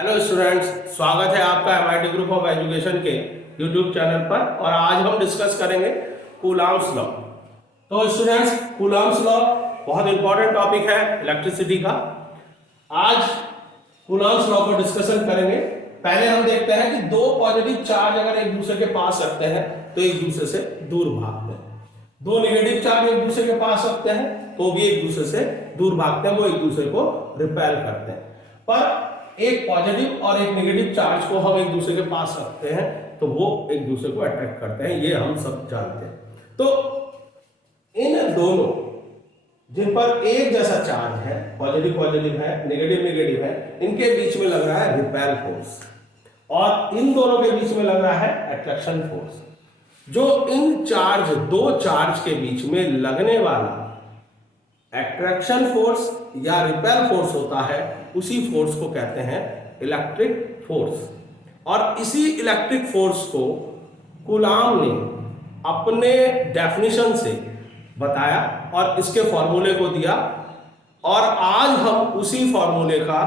Hello students, स्वागत है आपका एमआईटी ग्रुप ऑफ एजुकेशन के यूट्यूब चैनल पर। और आज हम डिस्कस करेंगे कूलॉम्स लॉ। तो स्टूडेंट्स, कूलॉम्स लॉ बहुत इंपॉर्टेंट टॉपिक है इलेक्ट्रिसिटी का। आज कूलॉम्स लॉ पर डिस्कशन करेंगे। पहले हम देखते हैं कि दो पॉजिटिव चार्ज अगर एक दूसरे के पास रखते हैं तो एक दूसरे से दूर भागते हैं। दो नेगेटिव चार्ज एक दूसरे के पास रखते हैं तो भी एक दूसरे से दूर भागते हैं, वो एक दूसरे को रिपेल करते हैं। पर एक पॉजिटिव और एक नेगेटिव चार्ज को हम एक दूसरे के पास रखते हैं तो वो एक दूसरे को अट्रैक्ट करते हैं, ये हम सब जानते हैं। तो इन दोनों जिन पर एक जैसा चार्ज है, पॉजिटिव पॉजिटिव है, नेगेटिव नेगेटिव है, इनके बीच में लग रहा है रिपेल फोर्स और इन दोनों के बीच में लग रहा है अट्रैक्शन फोर्स। जो इन चार्ज, दो चार्ज के बीच में लगने वाला अट्रैक्शन फोर्स या रिपेल फोर्स होता है, उसी फोर्स को कहते हैं इलेक्ट्रिक फोर्स। और इसी इलेक्ट्रिक फोर्स को कूलॉम ने अपने डेफिनेशन से बताया और इसके फॉर्मूले को दिया, और आज हम उसी फॉर्मूले का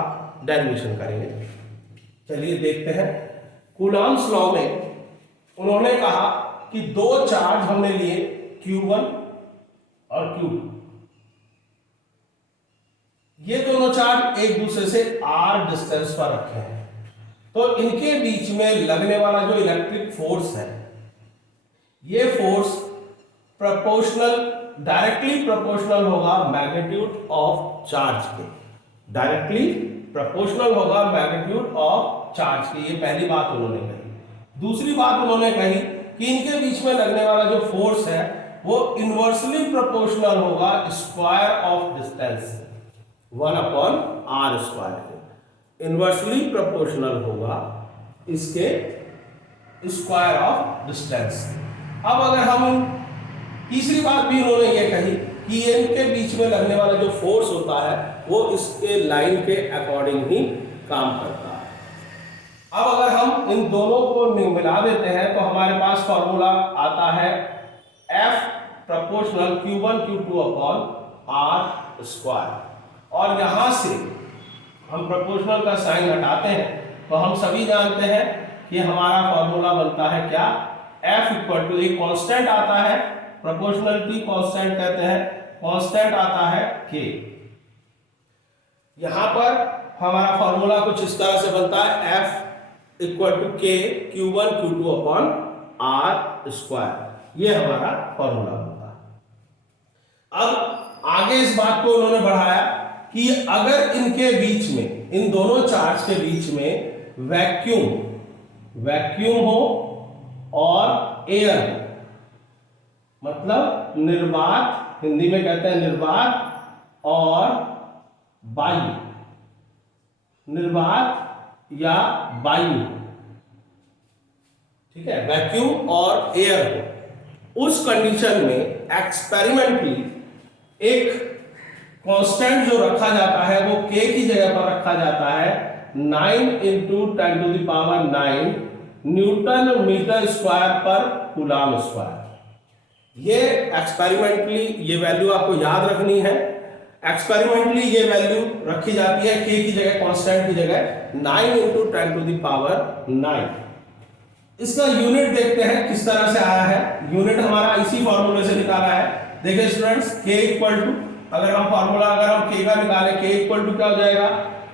डेरिवेशन करेंगे। चलिए देखते हैं। कूलॉम्स लॉ में उन्होंने कहा कि दो चार्ज हमने लिए Q1 और Q2। ये दोनों चार्ज एक दूसरे से r डिस्टेंस पर रखे हैं, तो इनके बीच में लगने वाला जो इलेक्ट्रिक फोर्स है, ये फोर्स प्रोपोर्शनल, डायरेक्टली प्रोपोर्शनल होगा मैग्नीट्यूड ऑफ चार्ज के। डायरेक्टली प्रोपोर्शनल होगा मैग्नीट्यूड ऑफ चार्ज की। ये पहली बात उन्होंने कही। दूसरी बात उन्होंने कही कि इनके बीच में लगने वाला जो फोर्स है वो इनवर्सली प्रोपोर्शनल होगा square of distance, 1/r²। Inversely proportional होगा इसके स्क्वायर ऑफ डिस्टेंस। अब अगर हम, तीसरी बात भी उन्होंने ये कही कि इनके बीच में लगने वाला जो फोर्स होता है वो इसके लाइन के अकॉर्डिंग ही काम करता है। अब अगर हम इन दोनों को मिला देते हैं तो हमारे पास फॉर्मूला आता है F प्रोपोर्शनल Q1 Q2/r²। और यहां से हम प्रोपोर्शनल का साइन हटाते हैं तो हम सभी जानते हैं कि हमारा फॉर्मूला बनता है क्या, F इक्वल टू, एक कांस्टेंट आता है, प्रोपोर्शनलिटी कांस्टेंट कहते हैं, कांस्टेंट आता है K। यहां पर हमारा फॉर्मूला कुछ इस तरह से बनता है, F equal to K Q1 Q2/r²। ये हमारा फॉर्मूला बनता है। अब आगे इस बात को उन्होंने बढ़ाया कि अगर इनके बीच में, इन दोनों चार्ज के बीच में वैक्यूम हो और एयर, मतलब निर्वात, हिंदी में कहते हैं निर्वात और वायु, निर्वात या वायु, ठीक है, वैक्यूम और एयर हो, उस कंडीशन में एक्सपेरिमेंटली एक कांस्टेंट जो रखा जाता है वो K की जगह पर रखा जाता है 9 × 10⁹ न्यूटन मीटर स्क्वायर पर कूलॉम स्क्वायर। ये एक्सपेरिमेंटली, ये वैल्यू आपको याद रखनी है। एक्सपेरिमेंटली ये वैल्यू रखी जाती है K की जगह, कांस्टेंट की जगह 9 × 10⁹। इसका यूनिट देखते हैं किस तरह से आया है। यूनिट हमारा इसी फॉर्मूले से निकाला है। देखिए स्टूडेंट्स, K इक्वल टू, अगर हम फॉर्मूला, अगर हम K का निकालें, K इक्वल टू क्या हो जाएगा,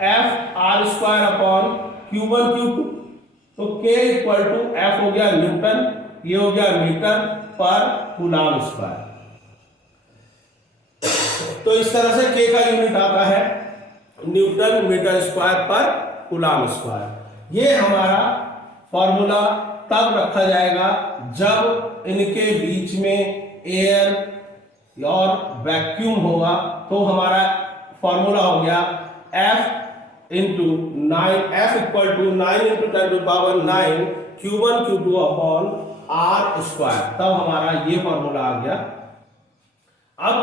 F/r² Q1 Q2। तो K इक्वल टू F हो गया न्यूटन, ये हो गया मीटर पर कूलॉम स्क्वायर। तो इस तरह से K का यूनिट आता है न्यूटन मीटर स्क्वायर पर कूलॉम स्क्वायर। ये हमारा फॉर्मूला तब रखा जाएगा जब इनके बीच में एयर और वैक्यूम होगा। तो हमारा फॉर्मूला हो गया F equal to 9 × 10⁹ Q1 Q2/r²। तब हमारा ये फॉर्मूला आ गया। अब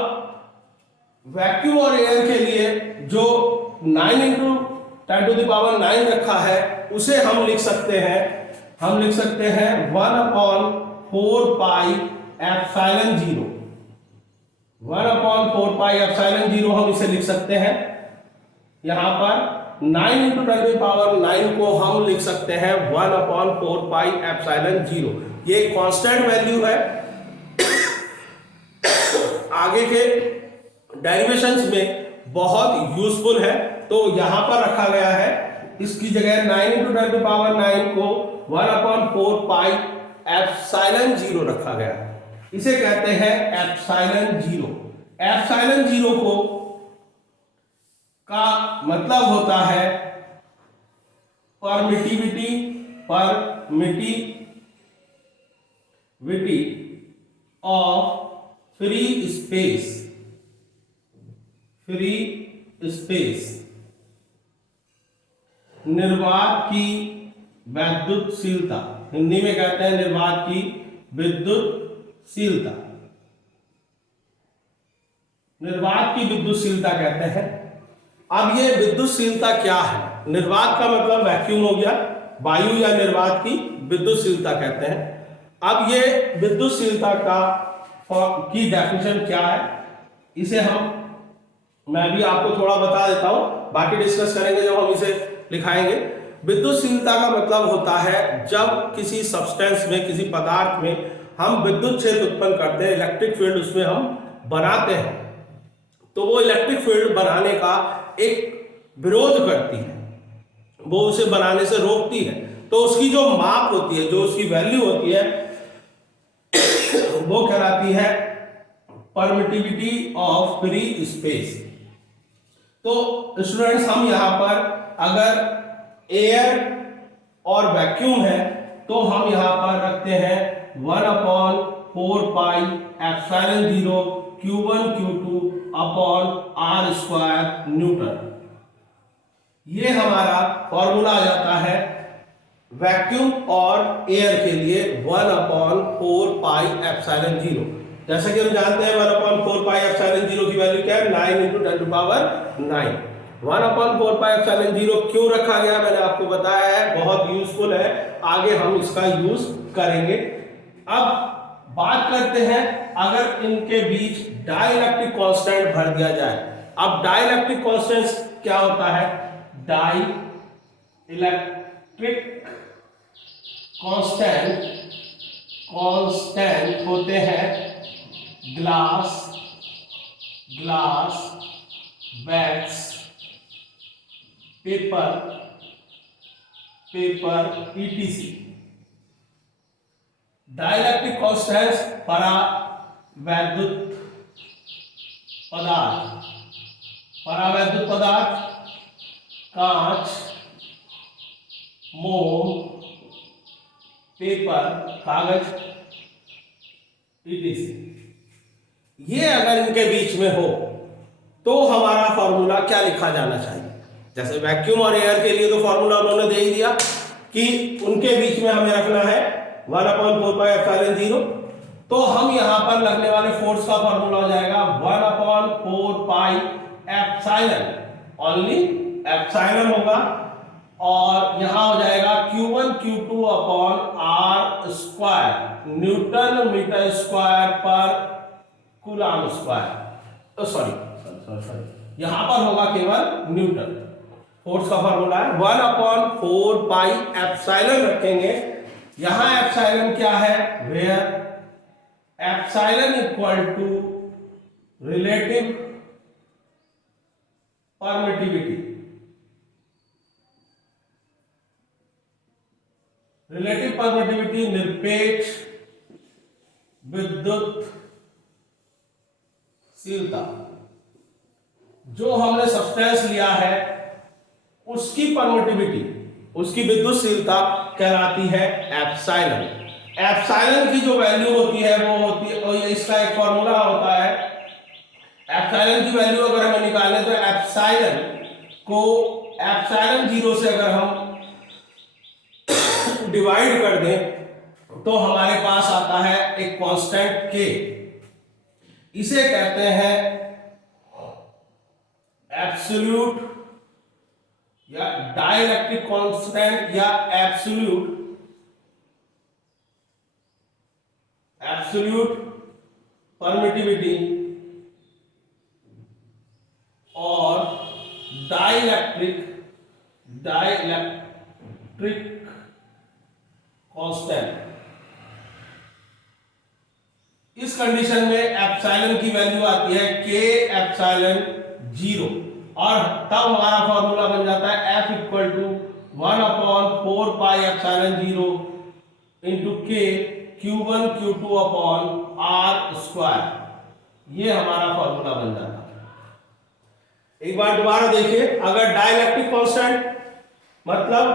वैक्यूम और एयर के लिए जो 9 × 10⁹ रखा है उसे हम लिख सकते हैं, 1/4πε0। 1/4πε0 हम इसे लिख सकते हैं यहां पर 9 इंटू 10⁻⁹ को हम लिख सकते हैं 1/4πε0। ये कांस्टेंट वैल्यू है। आगे के डेरिवेशंस में बहुत यूजफुल है, तो यहां पर रखा गया है। इसकी जगह 9 इंटू 10⁻⁹ को 1/4πε0 रखा गया है। इसे कहते हैं ε0। ε0 को का मतलब होता है परमिटिविटी ऑफ फ्री स्पेस, निर्वात की वैद्युतशीलता। हिंदी में कहते हैं निर्वात की विद्युतशीलता, निर्वात की विद्युतशीलता कहते हैं। अब ये विद्युतशीलता क्या है? निर्वात का मतलब वैक्यूम हो गया, वायु या निर्वात की विद्युतशीलता कहते हैं। अब ये विद्युतशीलता की डेफिनेशन क्या है, इसे मैं भी आपको थोड़ा बता देता हूं, बाकी डिस्कस करेंगे जब हम इसे लिखाएंगे। विद्युतशीलता का मतलब होता है जब किसी सब्सटेंस में, किसी पदार्थ में हम विद्युत क्षेत्र उत्पन्न करते हैं, इलेक्ट्रिक फील्ड उसमें हम बनाते हैं, तो वो इलेक्ट्रिक फील्ड बनाने का एक विरोध करती है, वो उसे बनाने से रोकती है। तो उसकी जो माप होती है, जो उसकी वैल्यू होती है, वो कहलाती है परमिटिविटी ऑफ फ्री स्पेस। तो स्टूडेंट्स, हम यहां पर अगर एयर और वैक्यूम है तो हम यहां पर रखते हैं 1/4πε0 Q1 Q2 upon r² Newton. ये हमारा फॉर्मूला आ जाता है वैक्यूम और एयर के लिए 1/4πε0। जैसा कि हम जानते हैं 1/4πε0 की वैल्यू क्या है? 9 इंटू 10⁹ 1/4πε0 क्यों रखा गया मैंने आपको बताया है, बहुत यूजफुल है, आगे हम इसका यूज करेंगे। अब बात करते हैं अगर इनके बीच डाइलेक्ट्रिक कांस्टेंट भर दिया जाए। अब डाइलेक्ट्रिक कांस्टेंट क्या होता है? डाइलेक्ट्रिक कांस्टेंट होते हैं glass, wax, paper etc। Dielectric constants परावैद्युत पदार्थ, कांच, मोम, पेपर, कागज etc। ये अगर इनके बीच में हो तो हमारा फॉर्मूला क्या लिखा जाना चाहिए? जैसे वैक्यूम और एयर के लिए तो फॉर्मूला उन्होंने दे ही दिया कि उनके बीच में हमें रखना है 1/4πε0। तो हम यहां पर लगने वाले फोर्स का फॉर्मूला हो जाएगा 1/4πε, ओनली एप्सिलॉन होगा, और यहां हो जाएगा Q1 Q2 upon r², newton meter square पर कूलम स्क्वायर। सॉरी, यहां पर होगा केवल न्यूटन। फोर्स का फॉर्मूला है 1/4πε रखेंगे। यहां एप्सिलॉन क्या है? Where epsilon equal to relative permittivity, निरपेक्ष विद्युतशीलता। जो हमने सब्सटेंस लिया है उसकी परमिटिविटी, उसकी विद्युतशीलता कहलाती है एप्सिलॉन। एप्सिलॉन की जो वैल्यू होती है वो होती है, और इसका एक फॉर्मूला होता है। एप्सिलॉन की वैल्यू अगर हमें निकालें तो एप्सिलॉन को ε0 से अगर हम डिवाइड कर दें तो हमारे पास आता है एक कांस्टेंट k। इसे कहते हैं एब्सोल्यूट या डाइलेक्ट्रिक कांस्टेंट या एब्सोल्यूट परमिटिविटी और डाइलेक्ट्रिक डाइलेक्ट्रिक कांस्टेंट, इस कंडीशन में एप्सिलॉन की वैल्यू आती है k एप्सिलॉन 0 और तब हमारा फॉर्मूला बन जाता है F equal to 1/4 pi epsilon 0 into k Q1 Q2 upon R square, ये हमारा फॉर्मूला बन जाता है। एक बार दोबारा देखिए, अगर डाइलेक्ट्रिक कांस्टेंट मतलब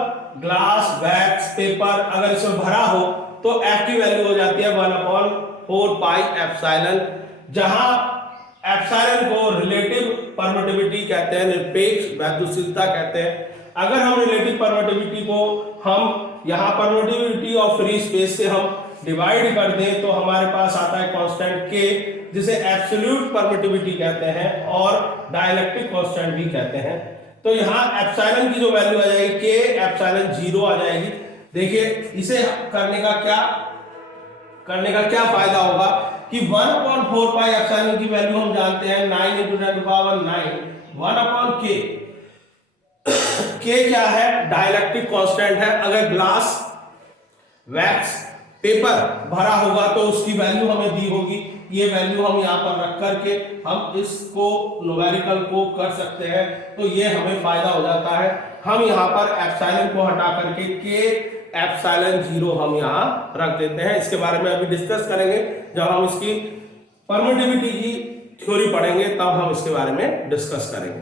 ग्लास, वैक्स, पेपर अगर इसमें भरा हो तो F की वैल्यू हो जाती है 1/4 पाई एप्सिलॉन, जहां एप्सिलॉन को रिलेटिव परमिटिविटी कहते हैं, निरपेक्ष वैद्युशीलता कहते हैं। अगर हम रिलेटिव परमिटिविटी को हम यहाँ परमिटिविटी ऑफ फ्री स्पेस से हम डिवाइड कर दें तो हमारे पास आता है कांस्टेंट K, जिसे एब्सोल्यूट परमिटिविटी कहते हैं और डाइलेक्ट्रिक कांस्टेंट भी कहते हैं। तो यहाँ एप्सिलॉन की जो वैल्यू आ जाएगी K एप्सिलॉन 0 आ जाएगी। देखिए इसे करने का क्या फायदा होगा कि 1/4 पाई एप्सिलॉन की वैल्यू हम जानते हैं 9 × 10⁹ 1/k। K क्या है? डाइलेक्ट्रिक कांस्टेंट है। अगर ग्लास, वैक्स, पेपर भरा होगा तो उसकी वैल्यू हमें दी होगी, ये वैल्यू हम यहाँ पर रख करके हम इसको न्यूमेरिकल को कर सकते हैं, तो ये हमें फायदा हो जाता है। हम यहाँ पर एप्सिलॉन को हटा करके K एप्सिलॉन 0 हम यहाँ रख देते हैं। इसके बारे में अभी डिस्कस करेंगे, जब हम इसकी परमिटिविटी की थ्योरी पढ़ेंगे तब हम इसके बारे में डिस्कस करेंगे।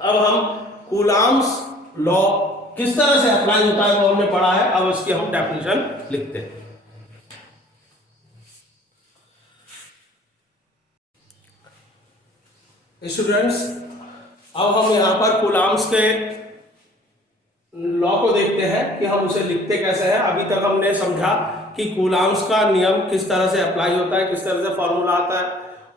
अब हम कूलॉम्स लॉ किस तरह से अप्लाई होता है वो हमने पढ़ा है, अब इसकी हम डेफिनेशन लिखते हैं। स्टूडेंट्स, अब हम यहाँ पर कूलॉम्स के लॉ को देखते हैं कि हम उसे लिखते कैसे हैं। अभी तक हमने समझा कि कूलॉम्स का नियम किस तरह से अप्लाई होता है, किस तरह से फॉर्मूला आता है,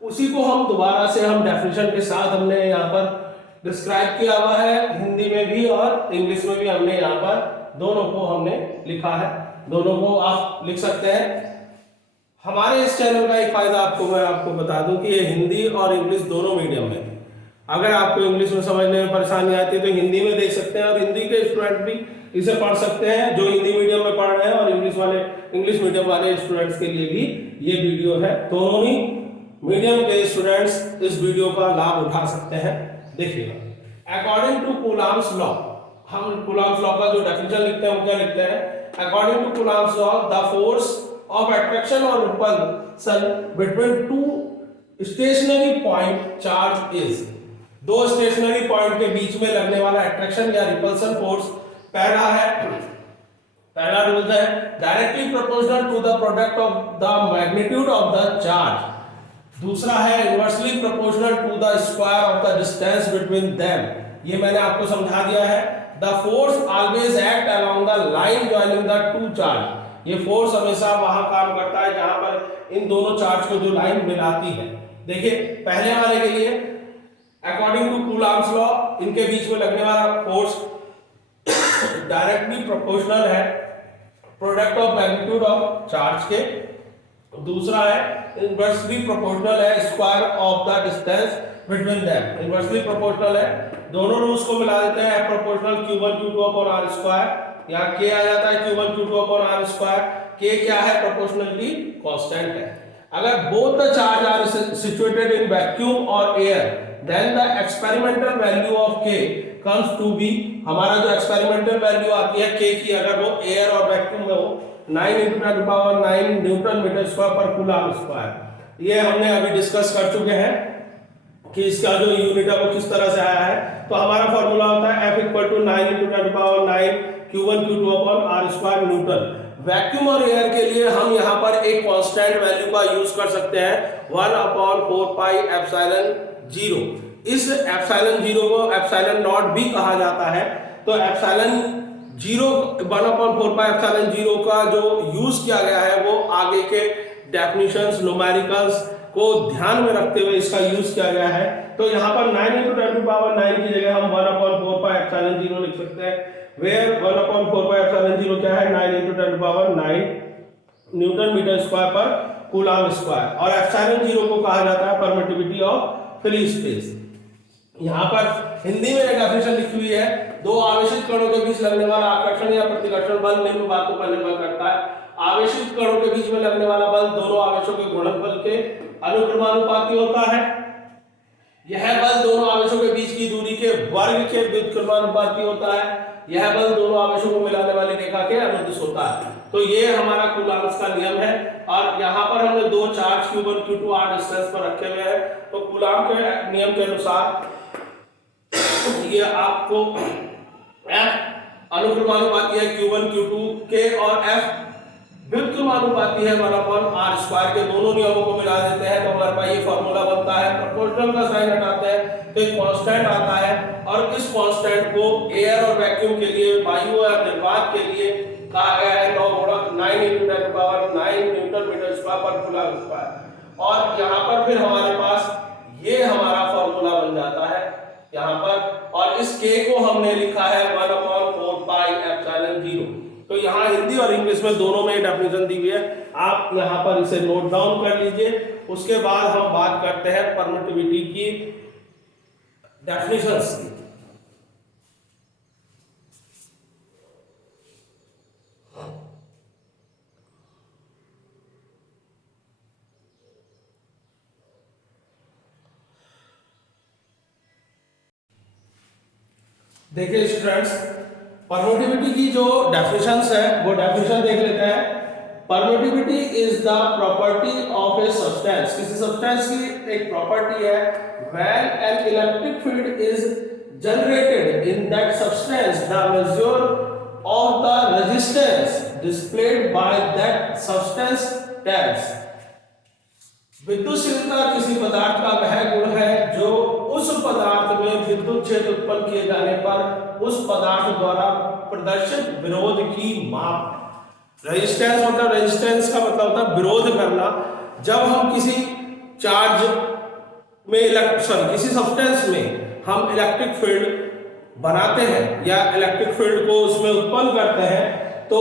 उसी को हम दोबारा से हम डेफिनेशन के साथ हमने यहाँ पर डिस्क्राइब किया हुआ है, हिंदी में भी और इंग्लिश में भी हमने यहाँ पर दोनों को हमने लिखा है, दोनों को आप लिख सकते हैं। हमारे इस चैनल का एक फायदा मैं आपको बता दूं कि ये हिंदी और इंग्लिश दोनों मीडियम में, अगर आपको इंग्लिश में समझने में परेशानी आती है तो हिंदी में देख सकते हैं और हिंदी के स्टूडेंट भी इसे पढ़ सकते हैं जो हिंदी मीडियम में पढ़ रहे हैं, और इंग्लिश मीडियम वाले स्टूडेंट्स के लिए भी ये वीडियो है। दोनों ही मीडियम के स्टूडेंट्स इस वीडियो का लाभ उठा सकते हैं। देखिएगा, अकॉर्डिंग टू कूलॉम्स लॉ, हम कूलॉम्स लॉ का जो डेफिनेशन लिखते हैं वो क्या लिखते हैं? According to Coulomb's law, the force of attraction और repulsion between two stationary point charge is, दो स्टेशनरी पॉइंट के बीच में लगने वाला अट्रैक्शन या रिपल्सन फोर्स पहला रूल है directly proportional to the product of the magnitude of the charge, दूसरा है inversely proportional to the square of the distance between them. ये मैंने आपको समझा दिया है। The force always act along the line joining the two charge, ये force हमेशा वहां काम करता है जहां पर इन दोनों चार्ज को जो लाइन मिलाती है। देखिए पहले वाले के लिए अकॉर्डिंग टू कूलॉम्स लॉ इनके बीच में लगने वाला फोर्स डायरेक्टली प्रोपोर्शनल है product of magnitude of charge के, दूसरा है इनवर्सली प्रोपोर्शनल है square of the distance between them. Inversely proportional है, दोनों रूल्स को मिला देते हैं, proportional Q1 Q2 upon R square, यहाँ K आ जाता है Q1 Q2 upon R square. K क्या है? प्रोपोर्शनलिटी कांस्टेंट है। अगर both the charge are situated in vacuum और air, then the experimental value of K comes to be, हमारा जो एक्सपेरिमेंटल वैल्यू आती है K की, अगर वो एयर और वैक्यूम में हो, 9 × 10⁹ न्यूटन मीटर स्क्वायर पर कूलॉम स्क्वायर। ये हमने अभी डिस्कस कर चुके हैं कि इसका जो यूनिट है वो किस तरह से आया है। तो हमारा फॉर्मूला होता है F = 9 × 10⁹ Q1 Q2 upon R square Newton. Vacuum और एयर के लिए हम यहाँ पर एक कांस्टेंट वैल्यू का यूज कर सकते हैं 1/4 पाई एप्सिलॉन 0। इस एप्सिलॉन 0 को एप्सिलॉन नॉट भी कहा जाता है। तो एप्सिलॉन 0 1/4 पाई एप्सिलॉन 0 का जो यूज किया गया है वो आगे के डेफिनेशंस, न्यूमेरिकल्स को ध्यान में रखते हुए इसका यूज किया गया है। तो यहाँ पर 9 × 10⁹ की जगह हम 1/4 पाई एप्सिलॉन 0 लिख सकते हैं, वेयर 1/4 पाई एप्सिलॉन 0 क्या है? 9 × 10⁹ न्यूटन मीटर स्क्वायर पर कूलॉम स्क्वायर। और एप्सिलॉन 0 को कहा जाता है परमिटिविटी ऑफ फ्री स्पेस। यहाँ पर हिंदी में डेफिनेशन लिखी हुई है, दो आवेशित कणों के बीच लगने वाला आकर्षण या प्रतिकर्षण बल निम्न बातों पर निर्भर करता है। आवेशित कणों के बीच में लगने वाला बल दोनों आवेशों के गुणनफल के अनुक्रमानुपाती होता है। यह बल दोनों आवेशों के बीच की दूरी के वर्ग के व्युत्क्रमानुपाती होता है। यह बल दोनों आवेशों को मिलाने वाली रेखा के अनुदिश होता है। तो ये हमारा कूलॉम्स का नियम है। और यहाँ पर हमने दो charge Q1 Q2 r distance पर रखे हुए हैं। तो कूलॉम के नियम के अनुसार ये आपको F अनुक्रमानुपाती है Q1 Q2 के और F व्युत्क्रमानुपाती है 1/r² के। दोनों नियमों को मिला देते हैं तो हमारे पास ये फॉर्मूला बनता है। प्रोपोर्शनल का साइन हटाते हैं तो एक कांस्टेंट आता है और इस कांस्टेंट को एयर और वैक्यूम के लिए, वायु और निर्वात के लिए कहा गया है 9 × 10⁹ न्यूटन मीटर स्क्वायर पर कूलॉम स्क्वायर। और यहाँ पर फिर हमारे पास ये हमारा फॉर्मूला बन जाता है यहाँ पर। और इस k को हमने लिखा है 1/4πε0। तो यहाँ हिंदी और इंग्लिश में दोनों में डेफिनेशन दी हुई है, आप यहाँ पर इसे नोट डाउन कर लीजिए। उसके बाद हम बात करते हैं परमिटिविटी की डेफिनेशंस की। देखिए स्टूडेंट्स, परमिटिविटी की जो डेफिनेशंस है वो डेफिनेशन देख लेते हैं। Permittivity is the property of a substance, किसी सब्सटेंस की एक प्रॉपर्टी है। When an electric field is generated in that substance the measure of the resistance displayed by that substance tells. विद्युतशीलता किसी पदार्थ का वह गुण है जो उस पदार्थ में विद्युत क्षेत्र उत्पन्न किए जाने पर उस पदार्थ द्वारा प्रदर्शित विरोध की माप। रेजिस्टेंस मतलब, रेजिस्टेंस का मतलब होता है विरोध करना। जब हम किसी चार्ज में किसी सब्सटेंस में हम इलेक्ट्रिक फील्ड बनाते हैं या इलेक्ट्रिक फील्ड को उसमें उत्पन्न करते हैं तो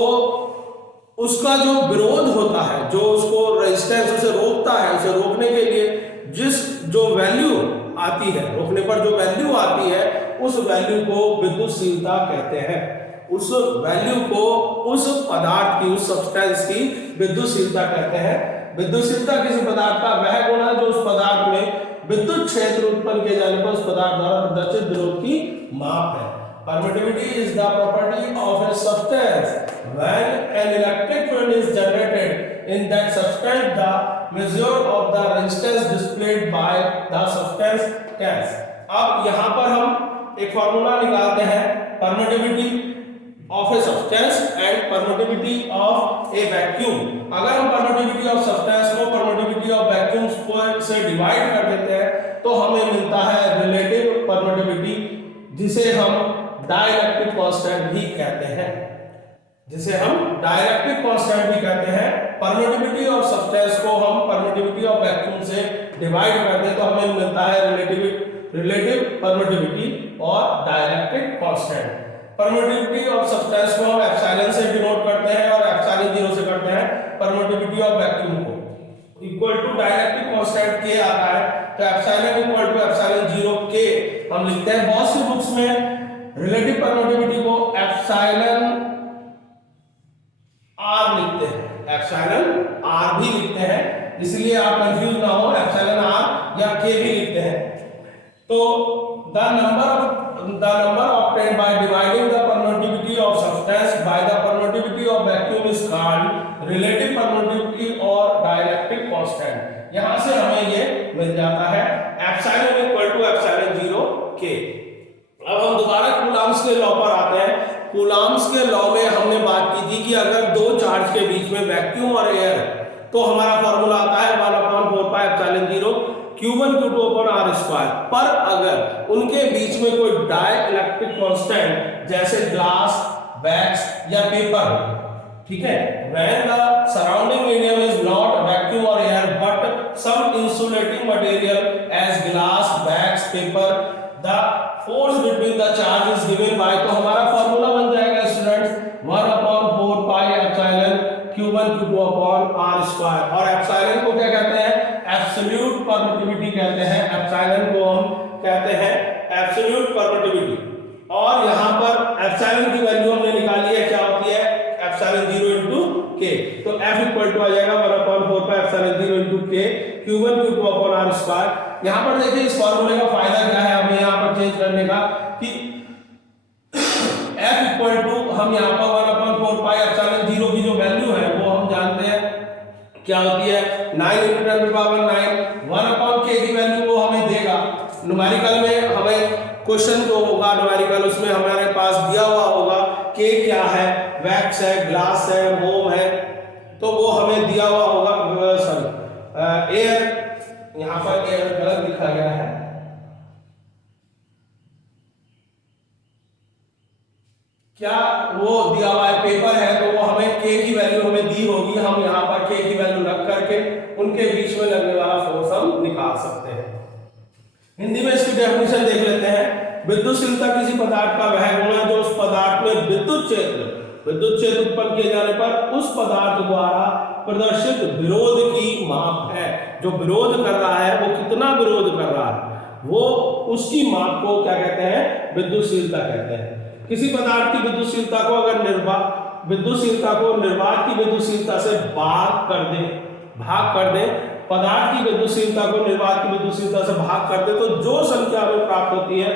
उसका जो विरोध होता है, जो उसको रेजिस्टेंस उसे रोकता है, उसे रोकने के लिए जो वैल्यू आती है, रोकने पर जो वैल्यू आती है उस वैल्यू को विद्युतशीलता कहते हैं। उस वैल्यू को उस पदार्थ की, उस सब्सटेंस की विद्युतशीलता कहते हैं। विद्युतशीलता किसी पदार्थ का वह गुण है जो उस पदार्थ में विद्युत क्षेत्र उत्पन्न किए जाने पर उस पदार्थ द्वारा प्रदर्शित विरोध की माप है। Permittivity is the property of a substance. When an electric field is generated in that substance, the measure of the resistance displayed by the substance tells. अब यहाँ पर हम एक फॉर्मूला निकालते हैं permittivity of a substance and permittivity of a vacuum। अगर हम permittivity of substance को permittivity of vacuum से डिवाइड कर देते हैं तो हमें मिलता है relative permittivity, जिसे हम डाइलेक्ट्रिक कांस्टेंट भी कहते हैं, जिसे हम डाइलेक्ट्रिक कांस्टेंट भी कहते हैं। परमिटिविटी ऑफ सब्सटेंस को हम परमिटिविटी ऑफ वैक्यूम से डिवाइड कर दें तो हमें मिलता है रिलेटिव परमिटिविटी और dielectric constant. Permittivity of substance को हम एप्सिलॉन से डिनोट करते हैं और एप्सिलॉन 0 से करते हैं। परमिटिविटी ऑफ वैक्यूम को इक्वल टू डाइलेक्ट्रिक कांस्टेंट के आता है तो एप्सिलॉन इक्वल टू एप्सिलॉन 0 के हम लिखते हैं। बहुत सी बुक्स में रिलेटिव परमिटिविटी को एप्सिलॉन r लिखते हैं, एप्सिलॉन r भी लिखते हैं, इसलिए आप कंफ्यूज ना हो, एप्सिलॉन r या k भी लिखते हैं। तो the number obtained by dividing the permittivity of substance by the permittivity of vacuum is called relative permittivity or dielectric constant। यहां से हमें ये मिल जाता है epsilon equal to epsilon 0 k। अब हम दोबारा कूलॉम्स के लॉ पर आते हैं। कूलॉम्स के लॉ में हमने बात की थी कि अगर दो चार्ज के बीच में वैक्यूम और एयर तो हमारा फॉर्मूला आता है 1/4πε0 Q1 Q2 r²। पर अगर उनके बीच में कोई डाइलेक्ट्रिक कांस्टेंट जैसे ग्लास, वैक्स या पेपर, ठीक है, when the surrounding medium is not vacuum or air but some insulating material as glass, wax, paper, the force between the charge is given by, तो हमारा फॉर्मूला बन जाएगा students 1/4πε Q1 Q2 r²। और epsilon को क्या कहते हैं? Absolute permittivity कहते हैं। एप्सिलॉन को हम कहते हैं तो F इक्वल टू आ जाएगा 1/4 pi epsilon 0 into K Q1 Q2 upon R square. यहाँ पर देखिए इस फॉर्मूले का फायदा क्या है हमें यहाँ पर चेंज करने का कि F इक्वल टू हम यहाँ पर 1/4 पाई एप्सिलॉन 0 की जो वैल्यू है वो हम जानते हैं क्या होती है 9 × 10⁹ 1/k की वैल्यू वो हमें देगा। न्यूमेरिकल में हमें क्वेश्चन जो होगा न्यूमेरिकल उसमें हमारे पास दिया हुआ होगा k क्या है, वैक्स है, ग्लास है, मोम है, तो वो हमें दिया हुआ होगा। सॉरी एयर, यहाँ पर एयर गलत लिखा गया है, क्या वो दिया हुआ है पेपर है तो वो हमें k की वैल्यू हमें दी होगी, हम यहाँ पर k की वैल्यू रख करके उनके बीच में लगने वाला फोर्स हम निकाल सकते हैं। हिंदी में इसकी डेफिनेशन देख लेते हैं। विद्युतशीलता किसी पदार्थ का वह गुण है जो उस पदार्थ में विद्युत क्षेत्र उत्पन्न किए जाने पर उस पदार्थ द्वारा प्रदर्शित विरोध की माप है। जो विरोध कर रहा है वो कितना विरोध कर रहा है वो उसकी माप को क्या कहते हैं, विद्युतशीलता कहते हैं। किसी पदार्थ की विद्युतशीलता को अगर निर्वात की विद्युतशीलता से भाग कर दे पदार्थ की विद्युतशीलता को निर्वात की विद्युतशीलता से भाग कर दे तो जो संख्या हमें प्राप्त होती है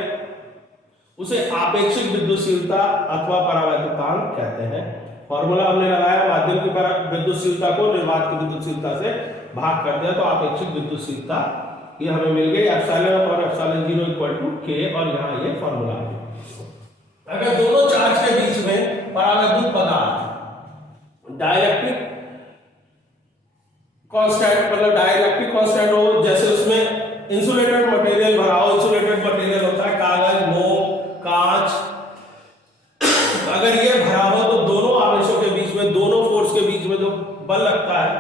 उसे आपेक्षिक विद्युतशीलता अथवा परावैद्युतांक कहते हैं। फॉर्मूला हमने लगाया, माध्यम की विद्युतशीलता को निर्वात की विद्युतशीलता से भाग कर दिया तो आपेक्षिक विद्युतशीलता ये हमें मिल गई एप्सिलॉन और एप्सिलॉन 0 इक्वल टू k, और यहाँ ये फॉर्मूला है। अगर दोनों चार्ज के बीच में परावैद्युत पदार्थ डाइलेक्ट्रिक कांस्टेंट मतलब डाइलेक्ट्रिक कांस्टेंट हो, जैसे उसमें इंसुलेटेड मटेरियल भरा हो, इंसुलेटेड मटेरियल होता है कागज, मोम, कांच, अगर ये भरा हो तो दोनों आवेशों के बीच में, दोनों फोर्स के बीच में जो बल लगता है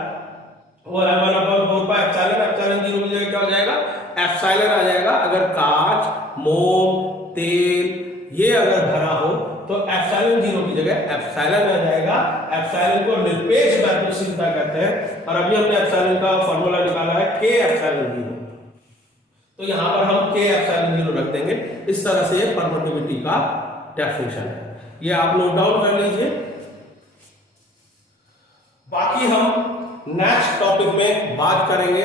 वो 1/4 पाई एप्सिलॉन 0 की जगह क्या हो जाएगा, एप्सिलॉन आ जाएगा। अगर कांच, मोम, तेल ये अगर भरा हो तो एप्सिलॉन 0 की जगह एप्सिलॉन आ जाएगा। एप्सिलॉन को निरपेक्ष विद्युतशीलता कहते हैं, और अभी हमने एप्सिलॉन का फॉर्मूला निकाला है k एप्सिलॉन 0, तो यहाँ पर हम k एप्सिलॉन 0 रख देंगे। इस तरह से परमिटिविटी का डेफिनेशन है, ये आप नोट डाउन कर लीजिए। बाकी हम नेक्स्ट टॉपिक में बात करेंगे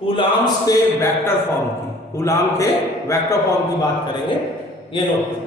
कूलॉम्स के वेक्टर फॉर्म की, कूलॉम के वेक्टर फॉर्म की बात करेंगे, ये नोट